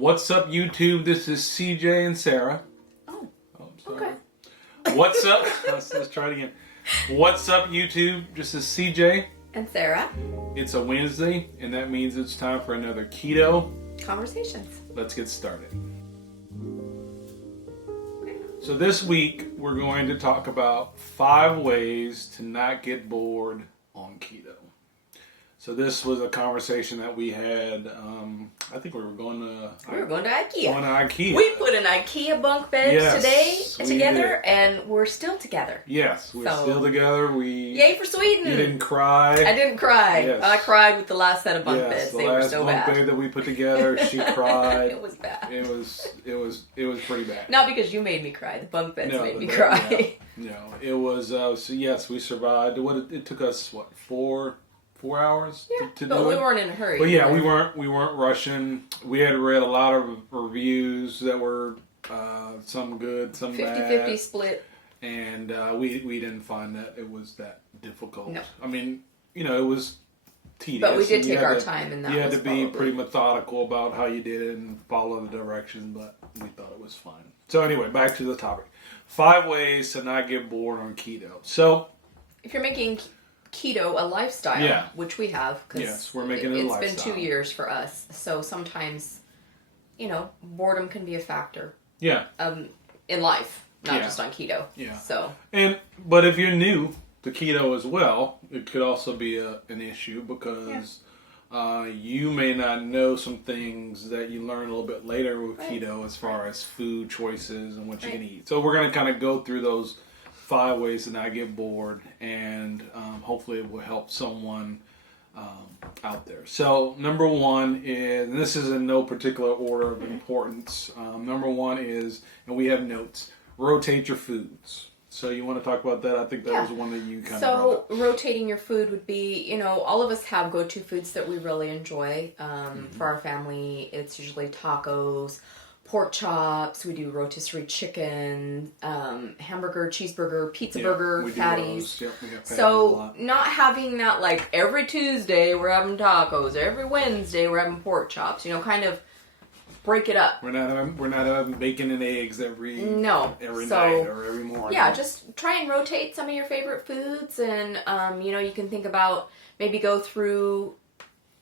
What's up, YouTube? This is CJ and Sarah. Oh, sorry. okay. What's up? Let's try it again. What's up, YouTube? This is CJ. And Sarah. It's a Wednesday, and that means it's time for another Keto Conversations. Let's get started. So this week, we're going to talk about 5 ways to not get bored on keto. So this was a conversation that we had, I think we were going to IKEA. We put an IKEA bunk bed together, and we're still together. Yes, we're still together. Yay for Sweden! You didn't cry. I didn't cry. Yes. I cried with the last set of bunk beds. They were so bad. The last bunk bed that we put together, she cried. It was bad. It was pretty bad. Not because you made me cry. The bunk beds made me cry. No, it was. So yes, we survived. It took us 4 hours to do it. But we weren't in a hurry. But yeah, we weren't rushing. We had read a lot of reviews that were some good, some 50-50 split. And we didn't find that it was that difficult. No. I mean, it was tedious. But we did take our time, and that was you had to be pretty methodical about how you did it and follow the directions, but we thought it was fine. So anyway, back to the topic. 5 ways to not get bored on keto. So if you're making keto a lifestyle, which we have, because we're making it a lifestyle. It's been 2 years for us, so sometimes boredom can be a factor in life, not just on keto. But if you're new to keto as well, it could also be an issue because you may not know some things that you learn a little bit later with keto as far as food choices and what you can eat. So we're going to kind of go through those 5 ways to not get bored, and hopefully it will help someone out there. So number 1 is, and this is in no particular order of importance, number 1 is, and we have notes, rotate your foods. So you want to talk about that? I think that was one that you kind of brought up. Rotating your food would be, all of us have go-to foods that we really enjoy. For our family, it's usually tacos, pork chops, we do rotisserie chicken, hamburger, cheeseburger, pizza burger, patties. Yep, we have patties so not having that like every Tuesday we're having tacos, every Wednesday we're having pork chops, kind of break it up. We're not having bacon and eggs every night or every morning. Yeah, just try and rotate some of your favorite foods, and you can think about maybe go through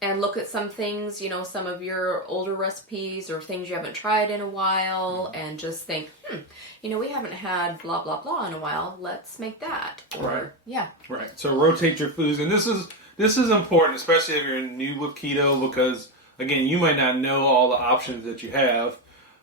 and look at some things, some of your older recipes or things you haven't tried in a while, and just think, we haven't had blah, blah, blah in a while. Let's make that. Right. So rotate your foods. And this is important, especially if you're new with keto, because, again, you might not know all the options that you have.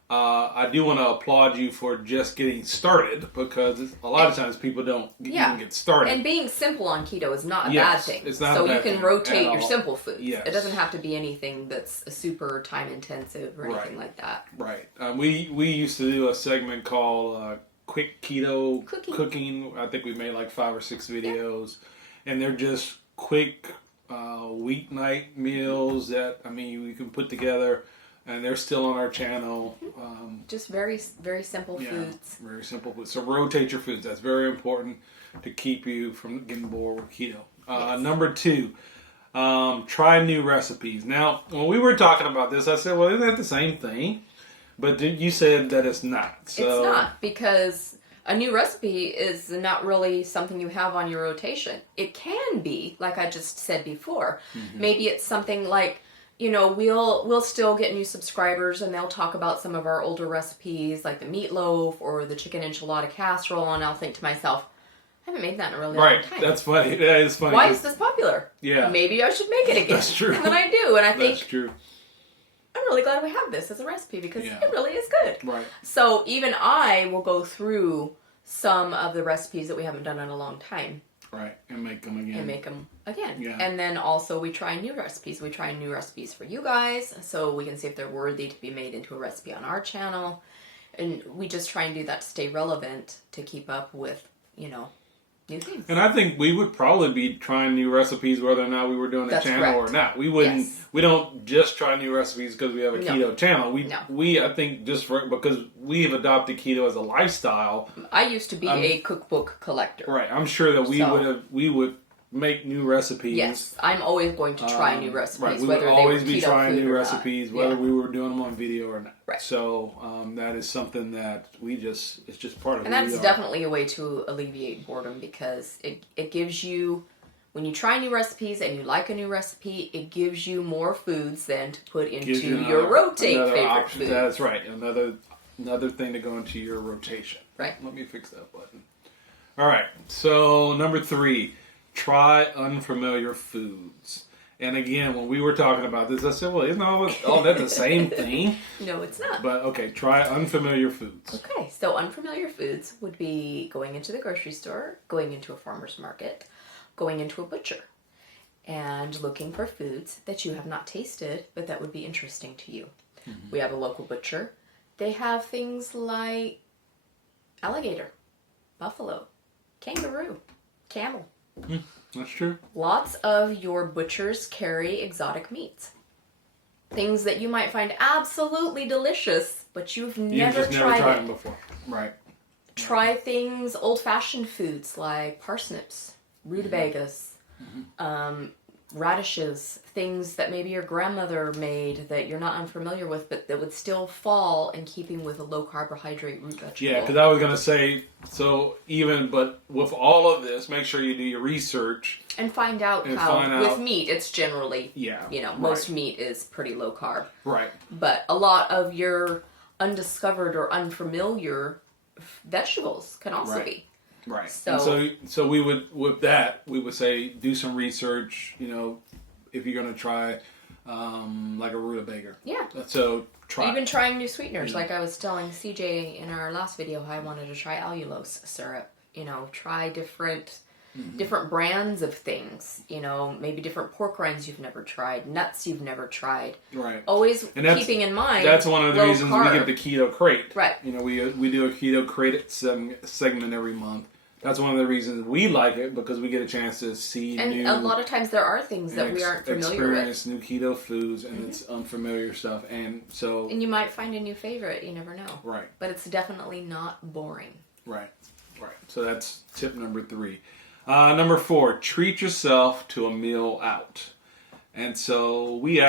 I do want to applaud you for just getting started, because a lot of times people don't even get started. And being simple on keto is not a bad thing. It's not so a bad you can thing rotate your simple foods. Yes. It doesn't have to be anything that's super time intensive or anything like that. Right. We used to do a segment called Quick Keto Cooking. I think we made like 5 or 6 videos, and they're just quick weeknight meals that you can put together. And they're still on our channel. Just very, very simple foods. Very simple foods. So rotate your foods. That's very important to keep you from getting bored with keto. Number 2, try new recipes. Now, when we were talking about this, I said, well, isn't that the same thing? But you said that it's not. So. It's not, because a new recipe is not really something you have on your rotation. It can be, like I just said before. Mm-hmm. Maybe it's something like, we'll still get new subscribers, and they'll talk about some of our older recipes, like the meatloaf or the chicken enchilada casserole, and I'll think to myself, I haven't made that in a really long time. Right, that's funny. That is funny. Why is this popular? Yeah. Maybe I should make it again. That's true. And then I do, and I think, that's true. I'm really glad we have this as a recipe, because it really is good. Right. So even I will go through some of the recipes that we haven't done in a long time. Right, and make them again. Yeah. And then also we try new recipes. We try new recipes for you guys, so we can see if they're worthy to be made into a recipe on our channel. And we just try and do that to stay relevant, to keep up with, new things. And I think we would probably be trying new recipes whether or not we were doing a channel or not. We wouldn't. Yes. We don't just try new recipes because we have a keto channel. We I think because we have adopted keto as a lifestyle. I used to be a cookbook collector. Right. I'm sure that we would make new recipes. Yes, I'm always going to try new recipes. Right, we whether would they always were be keto trying food new or recipes, not. whether Yeah. we were doing them on video or not. Right. So that is something that it's just part of And who that's we are. definitely a way to alleviate boredom, because it gives you, when you try new recipes and you like a new recipe, it gives you more foods then to put into Gives you your rotate another favorite option. foods. That's right. Another thing to go into your rotation. Right. Let me fix that button. All right. So number 3, try unfamiliar foods. And again, when we were talking about this, I said, well, isn't all that the same thing? No, it's not. But okay, try unfamiliar foods. Okay, so unfamiliar foods would be going into the grocery store, going into a farmer's market, going into a butcher, and looking for foods that you have not tasted, but that would be interesting to you. Mm-hmm. We have a local butcher. They have things like alligator, buffalo, kangaroo, camel. That's true. Lots of your butchers carry exotic meats. Things that you might find absolutely delicious, but you've never tried them before. Right. Try things, old-fashioned foods like parsnips, rutabagas, radishes, things that maybe your grandmother made that you're not unfamiliar with, but that would still fall in keeping with a low-carbohydrate root vegetable. Yeah, because I was going to say, but with all of this, make sure you do your research. And find out with meat, it's generally, most meat is pretty low carb. Right. But a lot of your undiscovered or unfamiliar vegetables can also be. Right. So we would say do some research, if you're going to try like a rutabaga. Yeah. So try. Even trying new sweeteners, like I was telling CJ in our last video, how I wanted to try allulose syrup. Try different brands of things. Maybe different pork rinds you've never tried, nuts you've never tried. Right. Always keeping in mind. That's one of the reasons carb. we get the keto crate. Right. We do a keto crate segment every month. That's one of the reasons we like it, because we get a chance to see and a lot of times there are things that we aren't familiar with. Experience new keto foods, and it's unfamiliar stuff, and you might find a new favorite. You never know. Right. But it's definitely not boring. Right. So that's tip number 3. Number 4, treat yourself to a meal out. And so we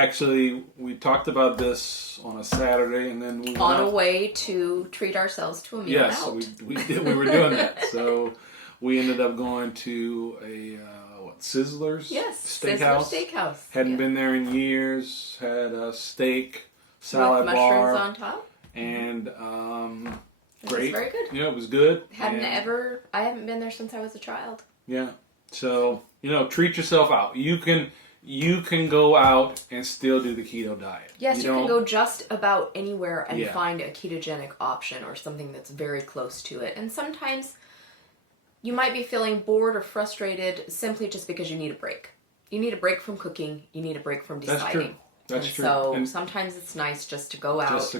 talked about this on a Saturday, and then we went on a way to treat ourselves to a meal out. Yes, we were doing that. So we ended up going to a Sizzler's Steakhouse. Sizzler Steakhouse. Hadn't been there in years. Had a steak, salad with bar, mushrooms on top, and great. It was very good. Yeah, it was good. I haven't been there since I was a child. Yeah. So treat yourself out. You can go out and still do the keto diet. Yes, you can go just about anywhere and find a ketogenic option or something that's very close to it. And sometimes you might be feeling bored or frustrated simply just because you need a break. You need a break from cooking. You need a break from deciding. That's true. So sometimes it's nice just to go out.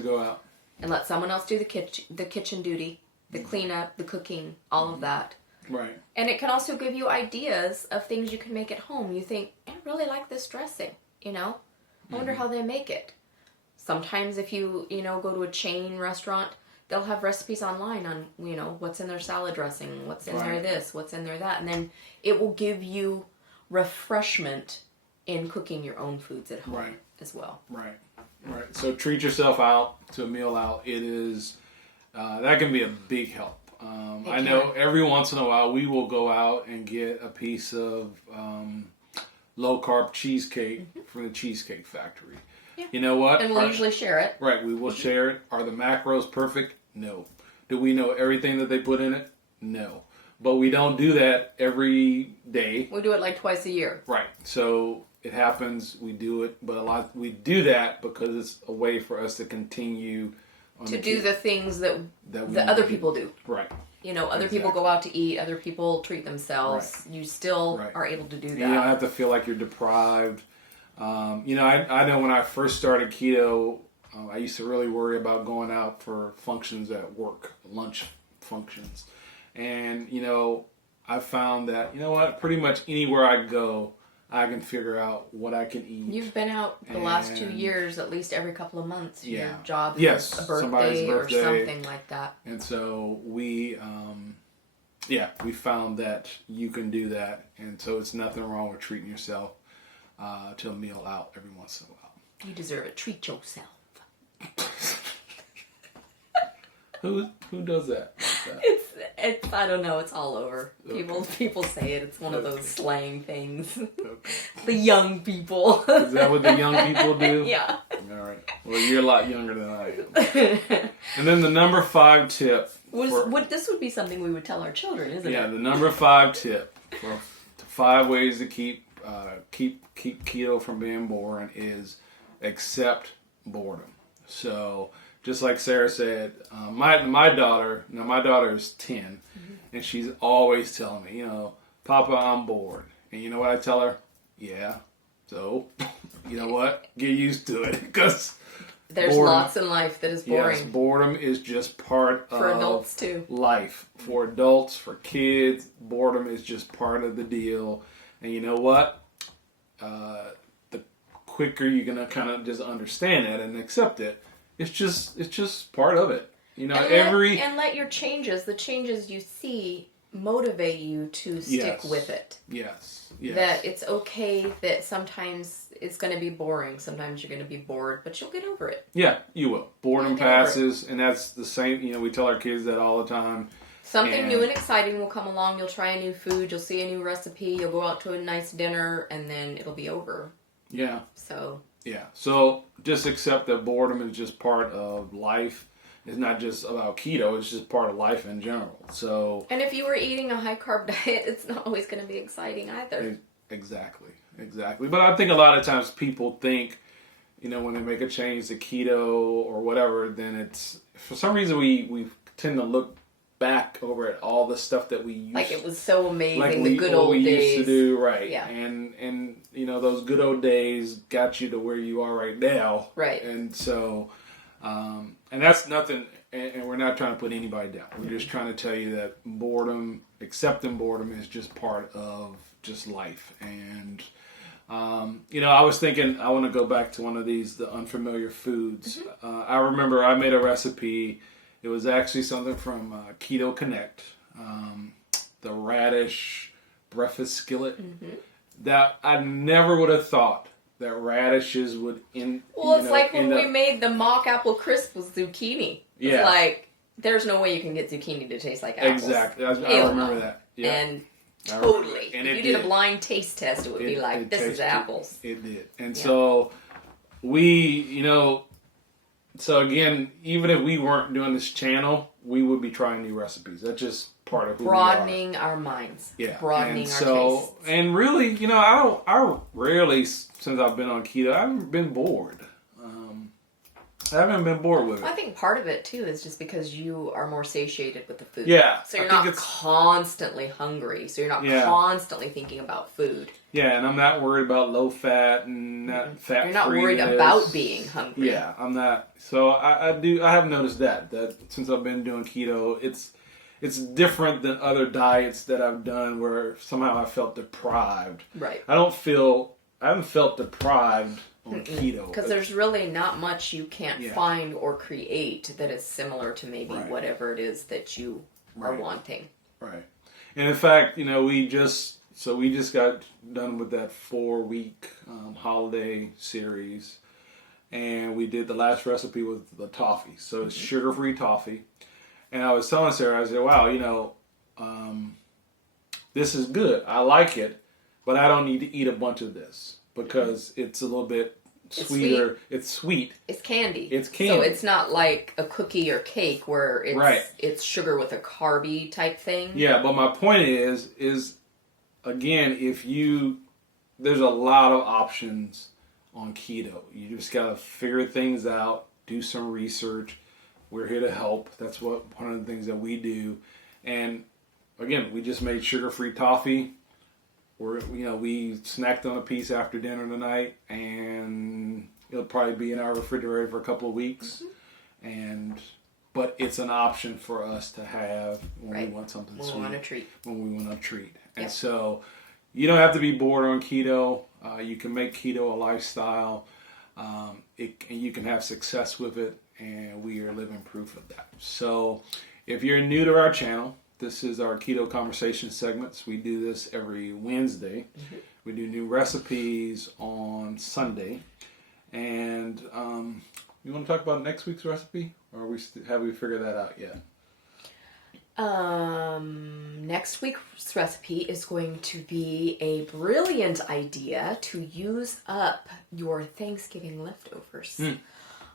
And let someone else do the kitchen duty, the cleanup, the cooking, all of that. Right. And it can also give you ideas of things you can make at home. You think, I really like this dressing, I wonder how they make it. Sometimes if you, go to a chain restaurant, they'll have recipes online on, what's in their salad dressing, what's in their this, what's in their that. And then it will give you refreshment in cooking your own foods at home as well. Right. So treat yourself out to a meal out. It is, that can be a big help. I know every once in a while we will go out and get a piece of low carb cheesecake from the Cheesecake Factory. Yeah. You know what? And we'll usually share it. Right, we will share it. Are the macros perfect? No. Do we know everything that they put in it? No. But we don't do that every day. We do it like twice a year. Right. So it happens, we do it, but we do that because it's a way for us to continue to do the things that other people do. Right. Other people go out to eat, other people treat themselves. Right. You still are able to do that. You don't have to feel like you're deprived. I know when I first started keto, I used to really worry about going out for functions at work, lunch functions. And, I found that, pretty much anywhere I go, I can figure out what I can eat. You've been out the last 2 years, at least every couple of months. Yeah. Your job is a birthday or something like that. And so we, we found that you can do that, and so it's nothing wrong with treating yourself to a meal out every once in a while. You deserve it. Treat yourself. Who does that? It's I don't know. It's all over. People say it. It's one of those slang things. Okay. The young people. Is that what the young people do? Yeah. All right. Well, you're a lot younger than I am. And then the number 5 tip. This would be something we would tell our children, isn't it? Yeah, the number 5 tip for 5 ways to keep keto from being boring is accept boredom. So just like Sarah said, my daughter is 10, and she's always telling me, Papa, I'm bored. And you know what I tell her? Yeah. So, you know what? Get used to it, because there's lots in life that is boring. Yes, boredom is just part for of adults too. Life. For adults, for kids, boredom is just part of the deal. And you know what? The quicker you're gonna kind of just understand that and accept it, it's just part of it. And let your changes, the changes you see, motivate you to stick with it. Yes. That it's okay that sometimes it's going to be boring. Sometimes you're going to be bored, but you'll get over it. Yeah, you will. Boredom passes, and that's the same. We tell our kids that all the time. Something new and exciting will come along. You'll try a new food. You'll see a new recipe. You'll go out to a nice dinner, and then it'll be over. Yeah. So. Yeah. So just accept that boredom is just part of life. It's not just about keto, it's just part of life in general. So, and if you were eating a high-carb diet, it's not always going to be exciting either. Exactly. But I think a lot of times people think, when they make a change to keto or whatever, then it's, for some reason we tend to look back over at all the stuff that we used to. Like it was so amazing, the good old days. Used to do, right. Yeah. And those good old days got you to where you are right now. Right. And so... and that's nothing, and we're not trying to put anybody down. We're just trying to tell you that accepting boredom is just part of just life. And, I was thinking, I want to go back to one of the unfamiliar foods. I remember I made a recipe. It was actually something from Keto Connect, the radish breakfast skillet, that I never would have thought that radishes would it's like when we made the mock apple crisp with zucchini. Yeah. It's like, there's no way you can get zucchini to taste like apples. Exactly. I remember that. Yeah. And totally. And if you did a blind taste test, it would be like, this is apples. It did. And so we, so again, even if we weren't doing this channel, we would be trying new recipes. That's just part of who broadening we are. Our minds. Yeah. Broadening and our tastes. And really, I rarely, since I've been on keto, I haven't been bored. I haven't been bored with it. I think part of it, too, is just because you are more satiated with the food. Yeah. So you're not constantly hungry. So you're not constantly thinking about food. Yeah, and I'm not worried about low fat and not fat-free. You're not worried about being hungry. Yeah, I'm not. So I have noticed that since I've been doing keto, it's different than other diets that I've done where somehow I felt deprived. Right. I haven't felt deprived on keto. Because there's really not much you can't find or create that is similar to maybe whatever it is that you are wanting. Right. And in fact, we just got done with that 4-week holiday series, and we did the last recipe with the toffee. So it's sugar-free toffee. And I was telling Sarah, I said, wow, this is good. I like it, but I don't need to eat a bunch of this because it's a little bit sweeter. It's sweet. It's candy. It's candy. So it's not like a cookie or cake where it's sugar with a carby type thing. Yeah, but my point is again, there's a lot of options on keto. You just got to figure things out, do some research. We're here to help. That's one of the things that we do. And again, we just made sugar-free toffee. We snacked on a piece after dinner tonight, and it'll probably be in our refrigerator for a couple of weeks. But it's an option for us to have when we want something sweet. When we want a treat. And so you don't have to be bored on keto. You can make keto a lifestyle. And you can have success with it. And we are living proof of that. So if you're new to our channel, This is our Keto Conversation segments. We do this every Wednesday. We do new recipes on Sunday. And you want to talk about next week's recipe? Or have we figured that out yet? Next week's recipe is going to be a brilliant idea to use up your Thanksgiving leftovers.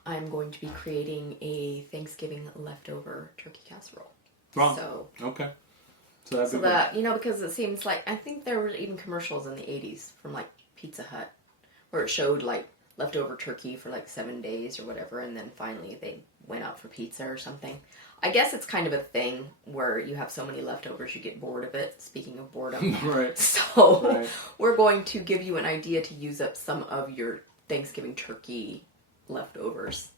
I'm going to be creating a Thanksgiving leftover turkey casserole. Wow. So, okay. So that, because it seems like, I think there were even commercials in the 80s from like Pizza Hut where it showed like leftover turkey for like 7 days or whatever, and then finally they went out for pizza or something. I guess it's kind of a thing where you have so many leftovers you get bored of it, speaking of boredom. Right. So we're going to give you an idea to use up some of your Thanksgiving turkey leftovers.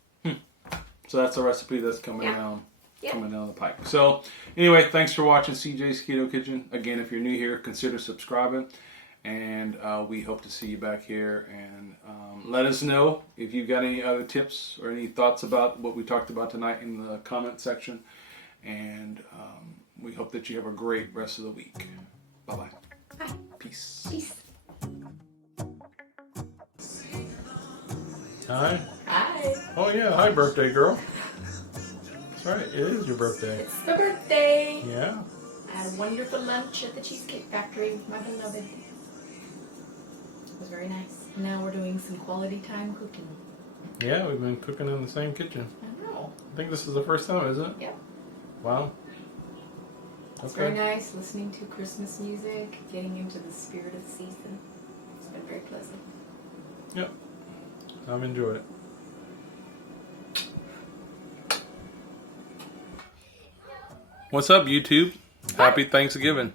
So that's a recipe that's coming down. Coming down the pike. So, anyway, thanks for watching CJ's Keto Kitchen. Again, if you're new here, consider subscribing. And we hope to see you back here. And let us know if you've got any other tips or any thoughts about what we talked about tonight in the comment section. And we hope that you have a great rest of the week. Bye-bye. Bye. Peace. Peace. Hi. Hi. Oh, yeah. Hi, birthday girl. Right, it is your birthday. It's my birthday. Yeah. I had a wonderful lunch at the Cheesecake Factory with my beloved. It was very nice. Now we're doing some quality time cooking. Yeah, we've been cooking in the same kitchen. I know. I think this is the first time, isn't it? Yep. Wow. It's very nice listening to Christmas music, getting into the spirit of the season. It's been very pleasant. Yep. I've enjoyed it. What's up, YouTube? Happy Thanksgiving.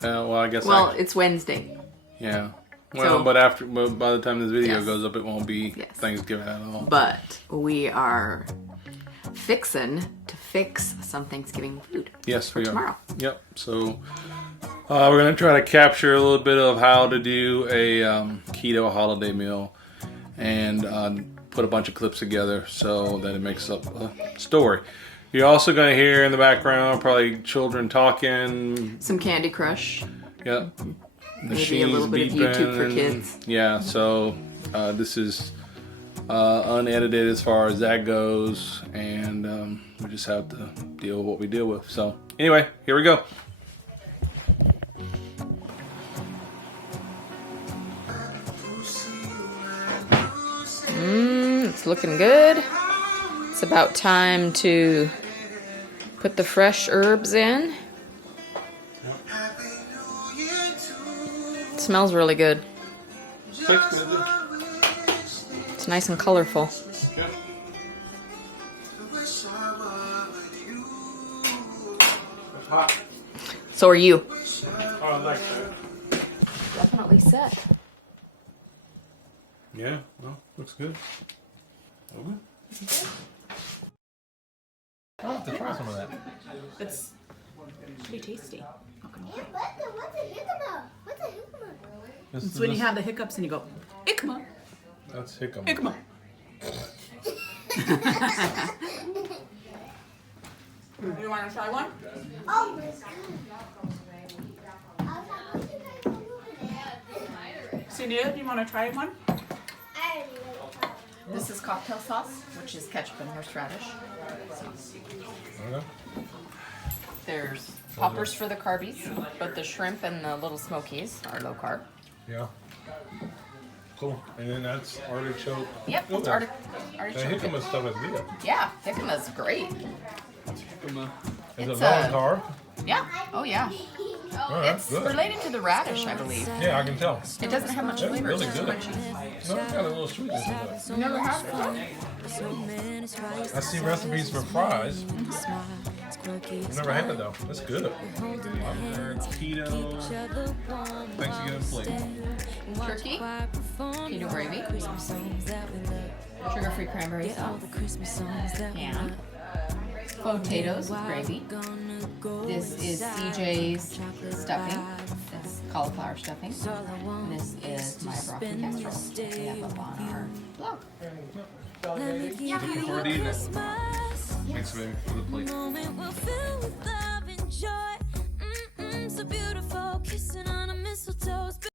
Well, I guess. Well, it's Wednesday. Yeah. Well, but by the time this video goes up, it won't be Yes. Thanksgiving at all. But we are fixing to fix some Thanksgiving food. Yes, for we tomorrow. are. Yep. So we're gonna try to capture a little bit of how to do a keto holiday meal, and put a bunch of clips together so that it makes up a story. You're also going to hear in the background probably children talking. Some Candy Crush. Yeah. Maybe a little bit of YouTube for kids. Yeah, so this is unedited as far as that goes. And we just have to deal with what we deal with. So anyway, here we go. It's looking good. It's about time to put the fresh herbs in. It smells really good. It's nice and colorful. It's hot. So are you. Oh, I like that. Definitely set. Yeah, well, looks good. Okay. I'll have to try some of that. It's pretty tasty. What's a jicama? What's a jicama? It's when you have the hiccups and you go, Ikma, That's Hickam. Ikma. You want to try one? Oh, Celia, do you want to try one? This is cocktail sauce, which is ketchup and horseradish. Okay. There's poppers for the carbies, but the shrimp and the little smokies are low carb. Yeah. Cool. And then that's artichoke. Yep, that's That artichoke. jicama stuff is good. Yeah, jicama's great. Jicama. Is It's it low a- carb? Yeah. Oh yeah. All right, It's good. related to the radish, I believe. Yeah, I can tell. It doesn't have much That's flavor. really It's just good. crunchy. No, it's got a little sweetness in it. You never had it? I see recipes for fries. I've never had it though. That's good. Keto. Thanksgiving plate. Turkey, keto gravy, sugar-free cranberry sauce, ham, potatoes with gravy. This is CJ's stuffing. That's cauliflower stuffing. And this is my broccoli casserole. We have up on our blog. Looking forward to eating it. Thanks, baby, for the plate. joy. So beautiful, kissing on a mistletoe.